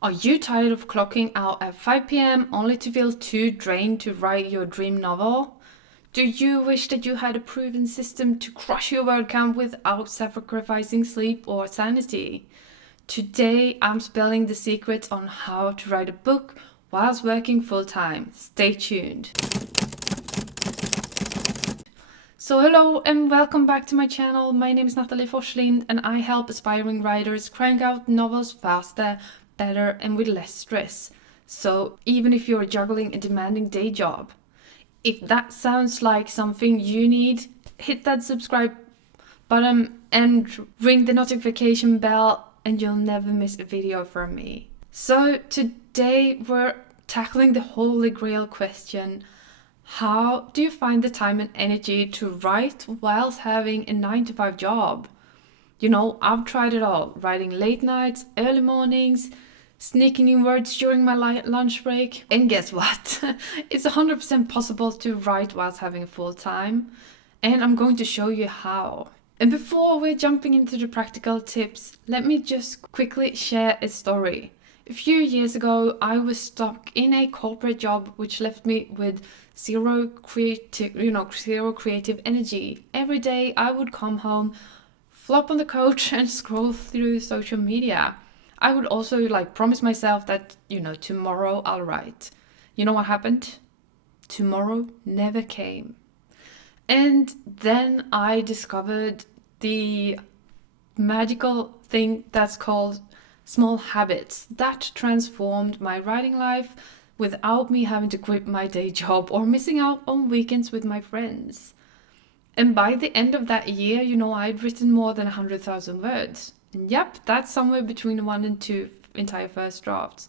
Are you tired of clocking out at 5 p.m. only to feel too drained to write your dream novel? Do you wish that you had a proven system to crush your word count without sacrificing sleep or sanity? Today, I'm spilling the secrets on how to write a book whilst working full time. Stay tuned. So hello and welcome back to my channel. My name is Natalie Forslind and I help aspiring writers crank out novels faster, better and with less stress. So even if you're juggling a demanding day job, if that sounds like something you need, hit that subscribe button and ring the notification bell and you'll never miss a video from me. So today we're tackling the holy grail question: how do you find the time and energy to write whilst having a 9 to 5 job? I've tried it all: writing late nights, early mornings, sneaking in words during my lunch break. And guess what? It's 100% possible to write whilst having a full time. And I'm going to show you how. And before we're jumping into the practical tips, let me just quickly share a story. A few years ago, I was stuck in a corporate job which left me with zero creative energy. Every day I would come home, flop on the couch and scroll through social media. I would also promise myself that, tomorrow I'll write. You know what happened? Tomorrow never came. And then I discovered the magical thing that's called small habits that transformed my writing life without me having to quit my day job or missing out on weekends with my friends. And by the end of that year, I'd written more than 100,000 words. And yep, that's somewhere between 1 and 2 entire first drafts.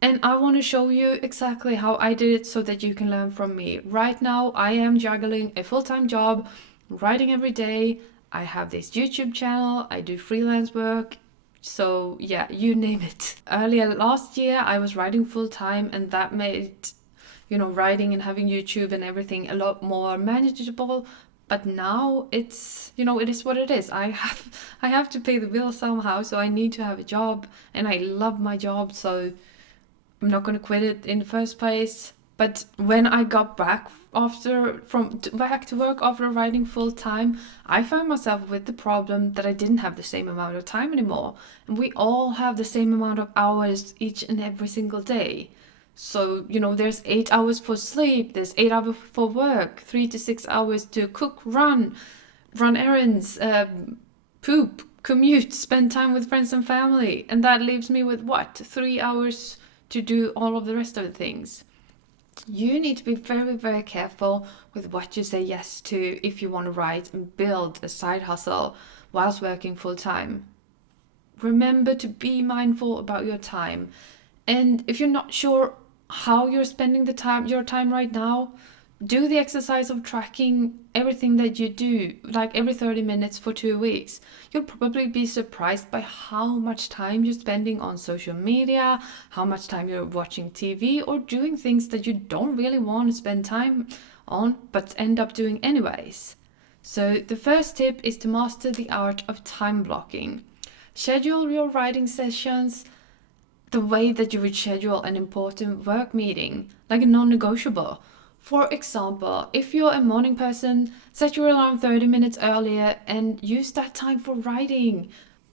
And I want to show you exactly how I did it so that you can learn from me. Right now, I am juggling a full-time job, writing every day. I have this YouTube channel, I do freelance work. So yeah, you name it. Earlier last year, I was writing full-time and that made, writing and having YouTube and everything a lot more manageable. But now it's, it is what it is. I have to pay the bills somehow, so I need to have a job and I love my job, so I'm not going to quit it in the first place. But when I got back back to work after writing full time, I found myself with the problem that I didn't have the same amount of time anymore. And we all have the same amount of hours each and every single day. So, there's 8 hours for sleep, there's 8 hours for work, 3 to 6 hours to cook, run errands, poop, commute, spend time with friends and family. And that leaves me with what? 3 hours to do all of the rest of the things. You need to be very, very careful with what you say yes to if you want to write and build a side hustle whilst working full time. Remember to be mindful about your time. And if you're not sure how you're spending your time right now, do the exercise of tracking everything that you do, like every 30 minutes for 2 weeks. You'll probably be surprised by how much time you're spending on social media, how much time you're watching TV or doing things that you don't really want to spend time on, but end up doing anyways. So the first tip is to master the art of time blocking. Schedule your writing sessions the way that you would schedule an important work meeting, like a non-negotiable. For example, if you're a morning person, set your alarm 30 minutes earlier and use that time for writing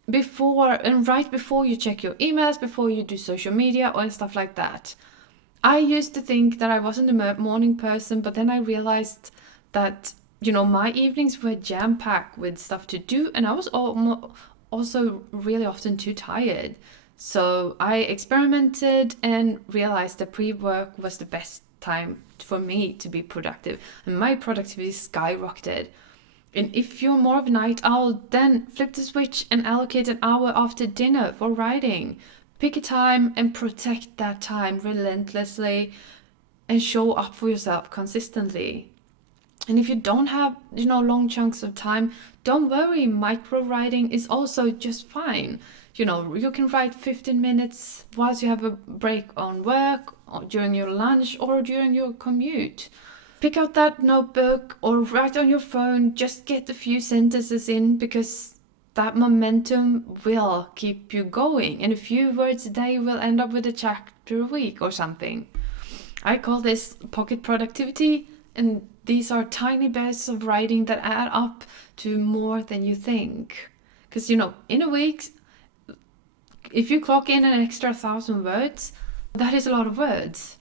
right before you check your emails, before you do social media or stuff like that. I used to think that I wasn't a morning person, but then I realized that, my evenings were jam-packed with stuff to do and I was also really often too tired. So I experimented and realized that pre-work was the best time for me to be productive, and my productivity skyrocketed. And if you're more of a night owl, then flip the switch and allocate an hour after dinner for writing. Pick a time and protect that time relentlessly and show up for yourself consistently. And if you don't have, long chunks of time, don't worry, micro writing is also just fine. You can write 15 minutes whilst you have a break on work, or during your lunch, or during your commute. Pick out that notebook or write on your phone, just get a few sentences in, because that momentum will keep you going. And a few words a day will end up with a chapter a week or something. I call this pocket productivity, and these are tiny bursts of writing that add up to more than you think. Because, in a week, if you clock in an extra 1,000 words, that is a lot of words.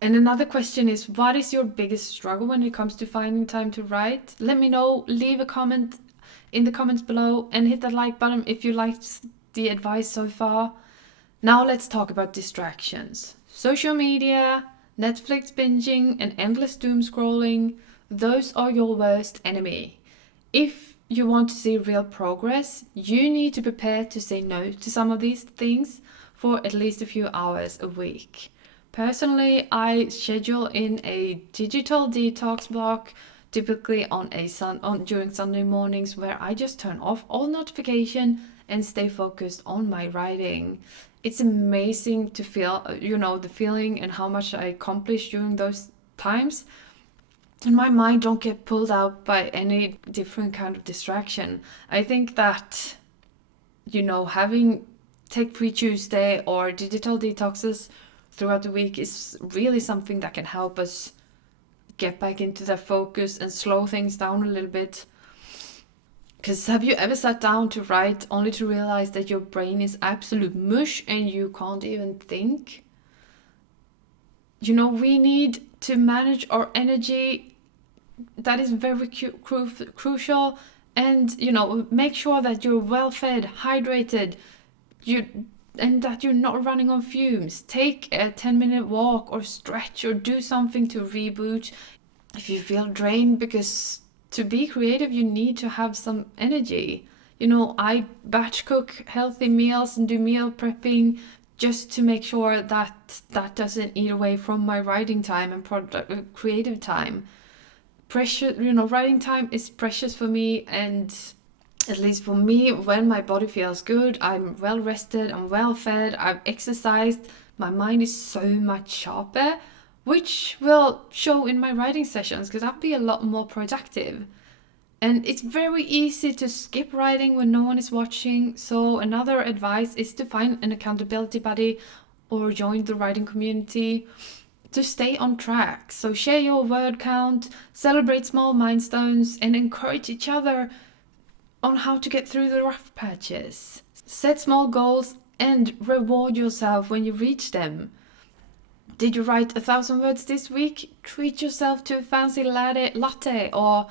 And another question is, what is your biggest struggle when it comes to finding time to write? Let me know, leave a comment in the comments below, and hit that like button if you liked the advice so far. Now let's talk about distractions. Social media, Netflix binging, and endless doom scrolling, those are your worst enemy. If you want to see real progress, you need to prepare to say no to some of these things for at least a few hours a week. Personally, I schedule in a digital detox block, typically during Sunday mornings, where I just turn off all notification and stay focused on my writing. It's amazing to feel, the feeling and how much I accomplish during those times. And my mind don't get pulled out by any different kind of distraction. I think that, having Tech-Free Tuesday or digital detoxes throughout the week is really something that can help us get back into that focus and slow things down a little bit. Because have you ever sat down to write only to realize that your brain is absolute mush and you can't even think? We need to manage our energy. That is very crucial. And, make sure that you're well fed, hydrated, and that you're not running on fumes. Take a 10-minute walk or stretch or do something to reboot if you feel drained, because to be creative, you need to have some energy. I batch cook healthy meals and do meal prepping just to make sure that that doesn't eat away from my writing time and creative time. Writing time is precious for me, and at least for me, when my body feels good, I'm well rested, I'm well fed, I've exercised, my mind is so much sharper, which will show in my writing sessions because I'll be a lot more productive. And it's very easy to skip writing when no one is watching. So another advice is to find an accountability buddy or join the writing community to stay on track. So share your word count, celebrate small milestones, and encourage each other on how to get through the rough patches. Set small goals and reward yourself when you reach them. Did you write 1,000 words this week? Treat yourself to a fancy latte or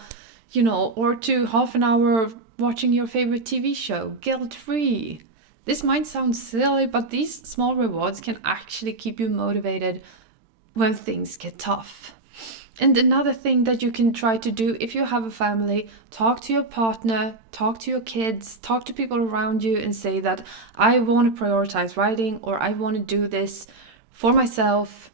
to half an hour watching your favorite TV show, guilt-free. This might sound silly, but these small rewards can actually keep you motivated when things get tough. And another thing that you can try to do if you have a family, talk to your partner, talk to your kids, talk to people around you and say that I want to prioritize writing, or I want to do this for myself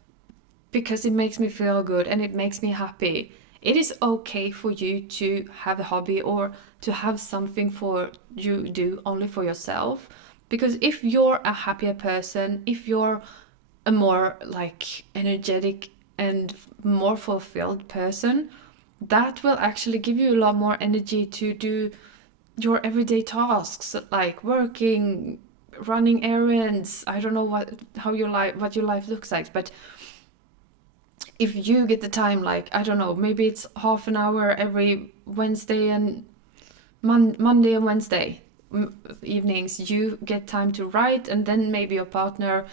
because it makes me feel good and it makes me happy. It is okay for you to have a hobby or to have something for you do only for yourself. Because if you're a happier person, if you're a more energetic and more fulfilled person, that will actually give you a lot more energy to do your everyday tasks like working, running errands. I don't know what your life looks like, but if you get the time, I don't know, maybe it's half an hour every Wednesday and Monday and Wednesday evenings, you get time to write, and then maybe your partner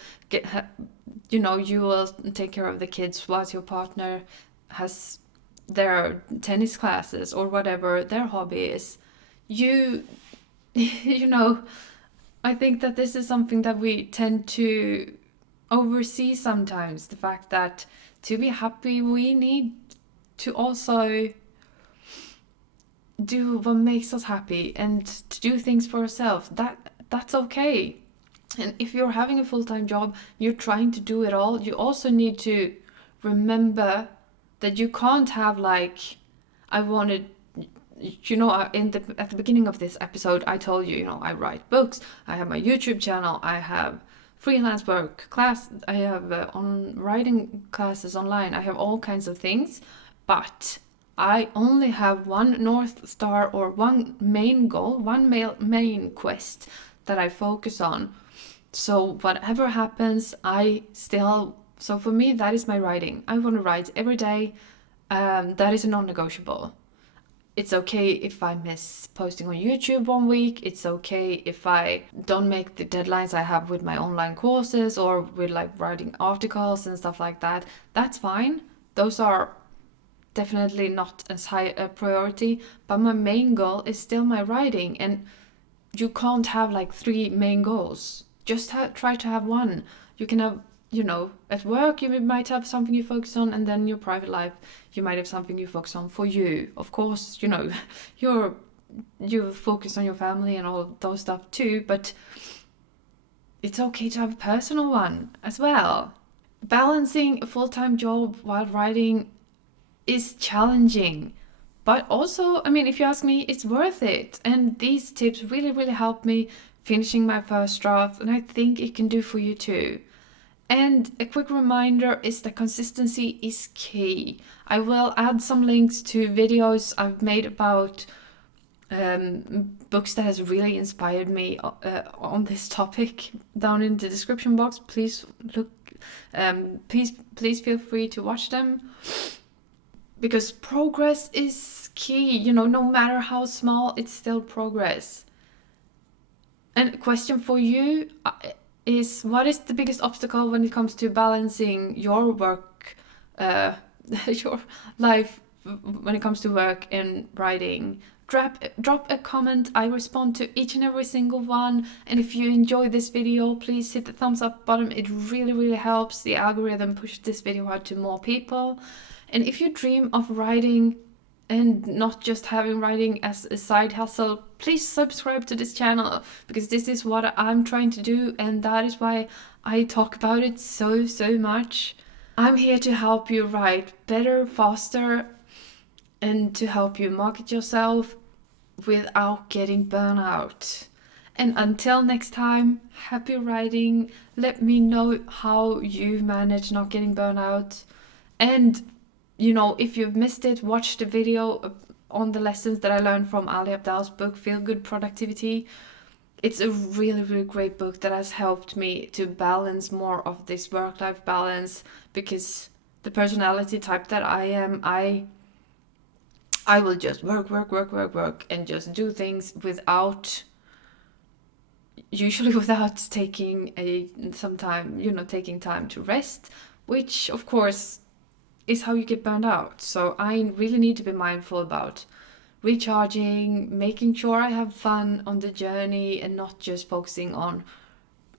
you will take care of the kids whilst your partner has their tennis classes or whatever their hobby is. I think that this is something that we tend to oversee sometimes, the fact that to be happy we need to also do what makes us happy and to do things for ourselves. That's okay. And if you're having a full-time job, you're trying to do it all, you also need to remember that you can't have I wanted, at the beginning of this episode, I told you, I write books, I have my YouTube channel, I have freelance work, class, I have on writing classes online, I have all kinds of things, but I only have one North Star or one main goal, one main quest that I focus on. So whatever happens, so for me, that is my writing. I want to write every day. That is a non-negotiable. It's okay if I miss posting on YouTube one week. It's okay if I don't make the deadlines I have with my online courses or with like writing articles and stuff like that. That's fine. Those are definitely not as high a priority, but my main goal is still my writing. And you can't have like three main goals. Just try to have one. You can have, at work you might have something you focus on, and then in your private life you might have something you focus on for you. Of course, you focus on your family and all those stuff too, but it's okay to have a personal one as well. Balancing a full-time job while writing is challenging. But also, I mean, if you ask me, it's worth it. And these tips really, really helped me finishing my first draft, and I think it can do for you too. And a quick reminder is that consistency is key. I will add some links to videos I've made about books that has really inspired me on this topic down in the description box. Please look, please feel free to watch them, because progress is key. No matter how small, it's still progress. And a question for you is, what is the biggest obstacle when it comes to balancing your work, your life, when it comes to work and writing? Drop a comment. I respond to each and every single one. And if you enjoy this video, please hit the thumbs up button. It really, really helps the algorithm push this video out to more people. And if you dream of writing and not just having writing as a side hustle, please subscribe to this channel, because this is what I'm trying to do, and that is why I talk about it so much. I'm here to help you write better, faster, and to help you market yourself without getting burnout. And until next time, happy writing. Let me know how you manage not getting burnout. And if you've missed it, watch the video on the lessons that I learned from Ali Abdaal's book, Feel Good Productivity. It's a really, really great book that has helped me to balance more of this work-life balance, because the personality type that I am, I will just work, and just do things usually without taking some time, taking time to rest, which of course is how you get burned out. So I really need to be mindful about recharging, making sure I have fun on the journey and not just focusing on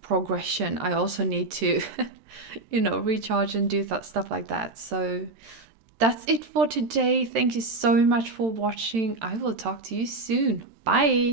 progression. I also need to, recharge and do that stuff like that. So that's it for today. Thank you so much for watching. I will talk to you soon. Bye.